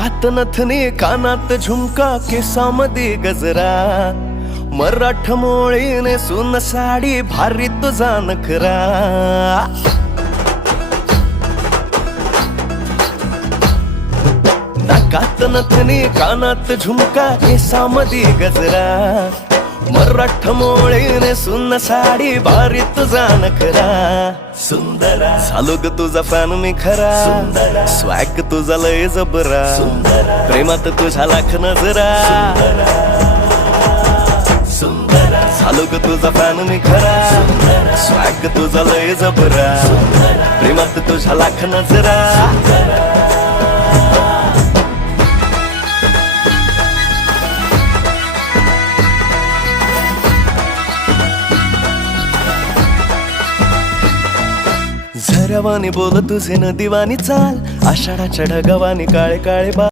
नाकात नथनी कानात झुमका केसामध्ये गजरा मराठमोळी नेसून साडी भारी तुझा नखरा नाकात नथनी कानात झुमका केसामध्ये गजरा मराठमोळी नेसून साडी भारी तुझा नखरा सुंदरा झालो ग तुझा फॅन मी खरा सुंदरा स्वॅग तुझा लय जबरा सुंदरा प्रेमात तुझा लाख नजरा सुंदरा झालो ग तुझा फॅन मी खरा स्वॅग तुझा लय जबरा प्रेमात तुझा लाख नजरा झऱ्यावानी बोल तुझे नदीवानी चाल आषाढाच्या ढगावानी काळे काळे बा